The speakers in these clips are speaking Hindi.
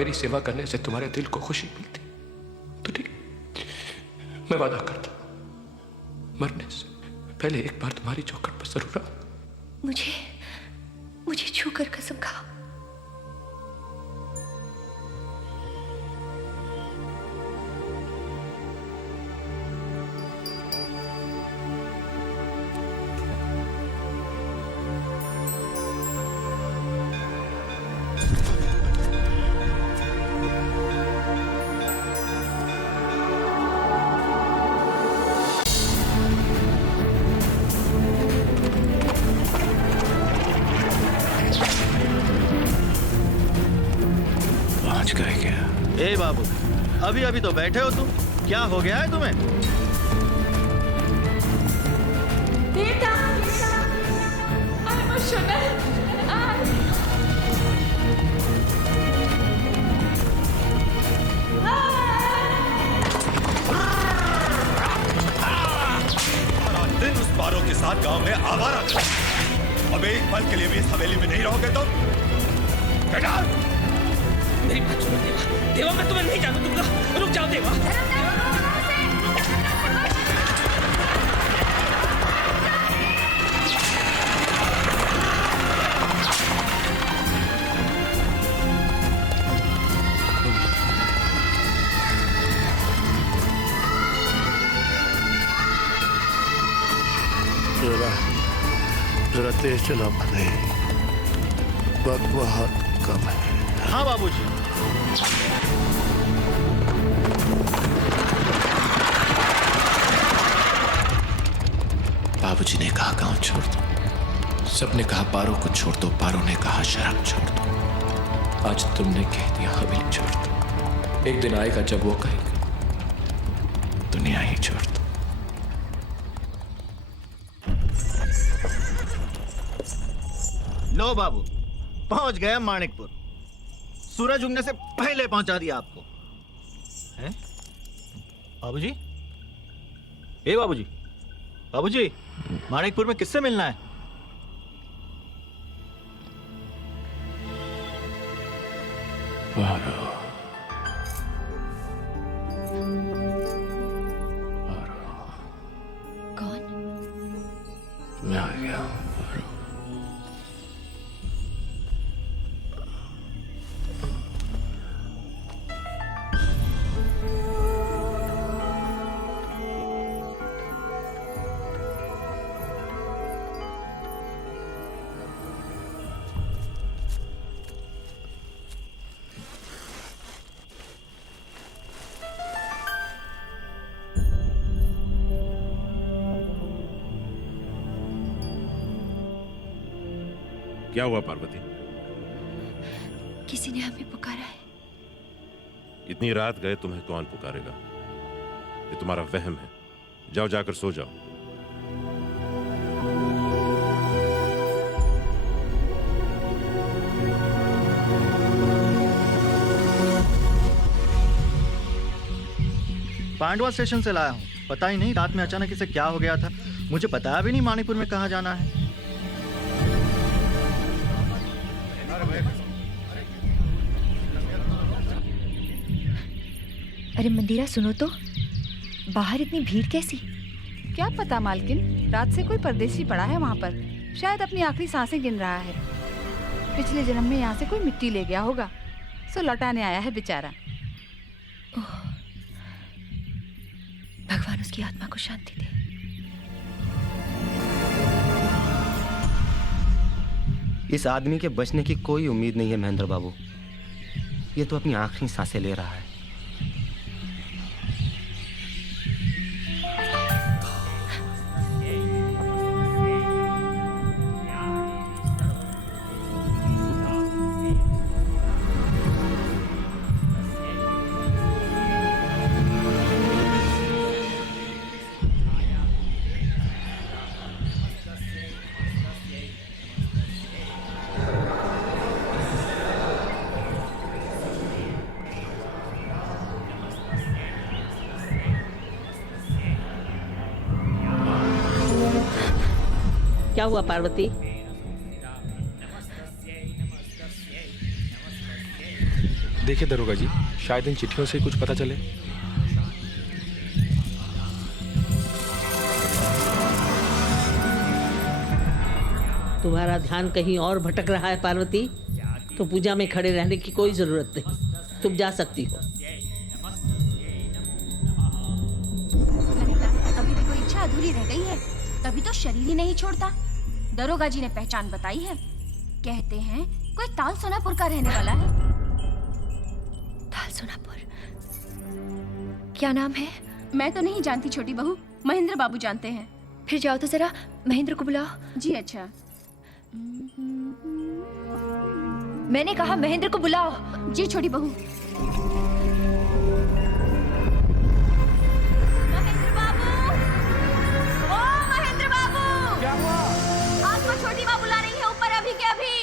मेरी सेवा करने से तुम्हारे दिल को खुशी मिलती तो ठीक, मैं वादा करता मरने से पहले एक बार तुम्हारी चौखट पर जरूर आऊं। मुझे छूकर कसम खाओ। ए बाबू, अभी अभी तो बैठे हो तुम, क्या हो गया है तुम्हें? बेटा, I'm emotional. दिन उस पारों के साथ गांव में आवारा थे। अब एक पल के लिए भी इस हवेली में नहीं रहोगे तुम? बेटा, मेरी बात सुनो देवा। देवा, मैं तुम्हें नहीं जाने दूंगा। रुक जाओ देवा। जरा तेज चला भाई, वक्त बहुत कम है। हाँ बाबूजी। बाबूजी ने कहा गांव छोड़ दो, सबने कहा पारों को छोड़ दो, पारों ने कहा शराब छोड़ दो। आज तुमने कह दिया हवेली छोड़ दो। एक दिन आएगा जब वो कहेगा दुनिया ही छोड़ दो। लो बाबू, पहुंच गए माणिकपुर। सूरज उगने से पहले पहुंचा दिया आपको। हैं? बाबूजी? ए बाबूजी, बाबूजी, माणिकपुर में किससे मिलना है? कौन? मैं आ गया। क्या हुआ पार्वती? किसी ने हमें पुकारा है। इतनी रात गए तुम्हें कौन पुकारेगा? ये तुम्हारा वहम है। जाओ, जाकर सो जाओ। पांडवा स्टेशन से लाया हूँ। पता ही नहीं रात में अचानक इसे क्या हो गया था। मुझे बताया भी नहीं माणिकपुर में कहाँ जाना है। अरे मंदिरा, सुनो तो, बाहर इतनी भीड़ कैसी? क्या पता मालकिन, रात से कोई परदेसी पड़ा है वहाँ पर। शायद अपनी आखिरी सांसें गिन रहा है। पिछले जन्म में यहाँ से कोई मिट्टी ले गया होगा, सो लौटाने आया है बेचारा। भगवान उसकी आत्मा को शांति दे। इस आदमी के बचने की कोई उम्मीद नहीं है महेंद्र बाबू। ये तो अपनी आखिरी सांसें ले रहा है। क्या हुआ पार्वती? देखिए दरोगा जी, शायद इन चिट्ठियों से ही कुछ पता चले। तुम्हारा ध्यान कहीं और भटक रहा है पार्वती, तो पूजा में खड़े रहने की कोई जरूरत नहीं, तुम जा सकती हो। अभी भी कोई इच्छा अधूरी रह गई है, तभी तो शरीर ही नहीं छोड़ता। दरोगा जी ने पहचान बताई है, कहते हैं कोई ताल सोनापुर का रहने वाला है। ताल सोनापुर? क्या नाम है? मैं तो नहीं जानती छोटी बहू, महेंद्र बाबू जानते हैं। फिर जाओ तो जरा महेंद्र को बुलाओ। जी अच्छा। मैंने कहा महेंद्र को बुलाओ। जी छोटी बहू। महेंद्र बाबू, ओ महेंद्र बाबू, क्या हुआ? आपको छोटी माँ बुला रही है ऊपर अभी के अभी।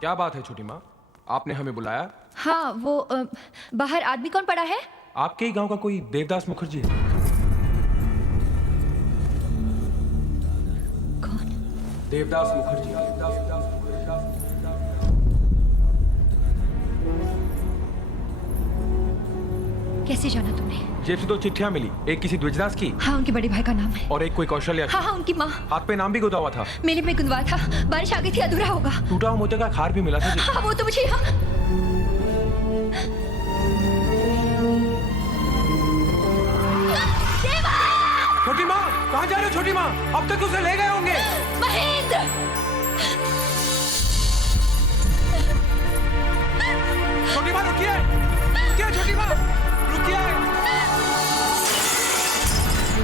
क्या बात है छोटी माँ, आपने हमें बुलाया? हाँ वो बाहर आदमी कौन पड़ा है? आपके ही गांव का कोई देवदास मुखर्जी है। कौन? देवदास मुखर्जी। कैसे जाना तुमने? जेब से 2 चिट्ठियां मिली, एक किसी द्विजदास की हाँ उनके बड़े भाई का नाम है। और एक कोई कौशल्या की। हाँ हाँ उनकी माँ। हाथ पे नाम भी गुदा हुआ था। मेले में गुंदवा था, बारिश आ गई थी, अधूरा होगा। टूटा हुआ मोती का खार भी मिला था जी। हाँ वो तो मुझे यहाँ। छोटी माँ कहाँ जा रहे हो? छोटी माँ अब तक उसे ले गए होंगे। महेंद्र! छोटी माँ रुकिए, रुकिए छोटी माँ, रुकिए।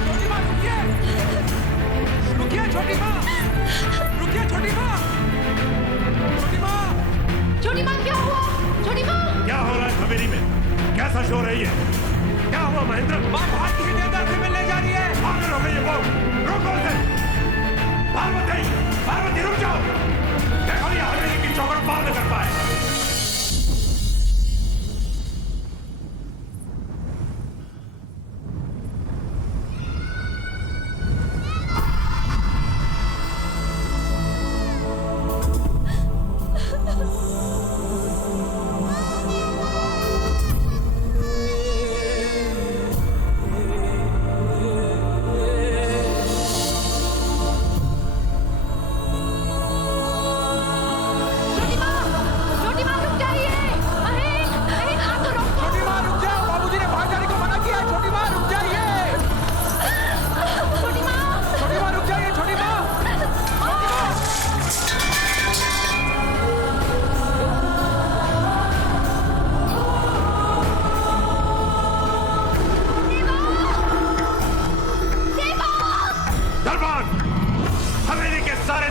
छोटी माँ रुकिए, रुकिए छोटी माँ, रुकिए छोटी माँ, छोटी माँ। छोटी माँ क्या हुआ? छोटी माँ! क्या हो रहा है हवेली में? कैसा शोर है ये? क्या हुआ महेंद्र? माँ बाहर किसी देवदास से मिलने जा रही है। पागल हो गई है वो। रुको उसे। पार्वती, पार्वती रुक जाओ। देखो ये हवेली की चौखट पार न कर पाए।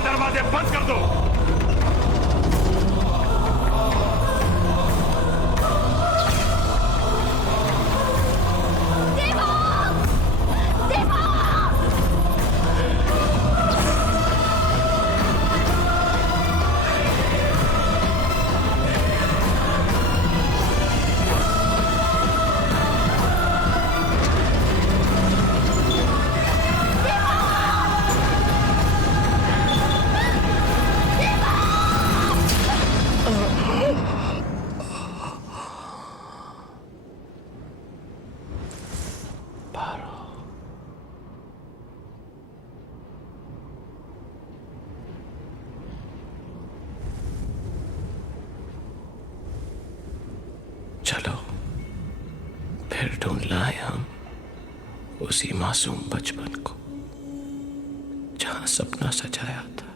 दरवाजे बंद कर दो। चलो फिर ढूंढ लाए हम उसी मासूम बचपन को जहां सपना सजाया था।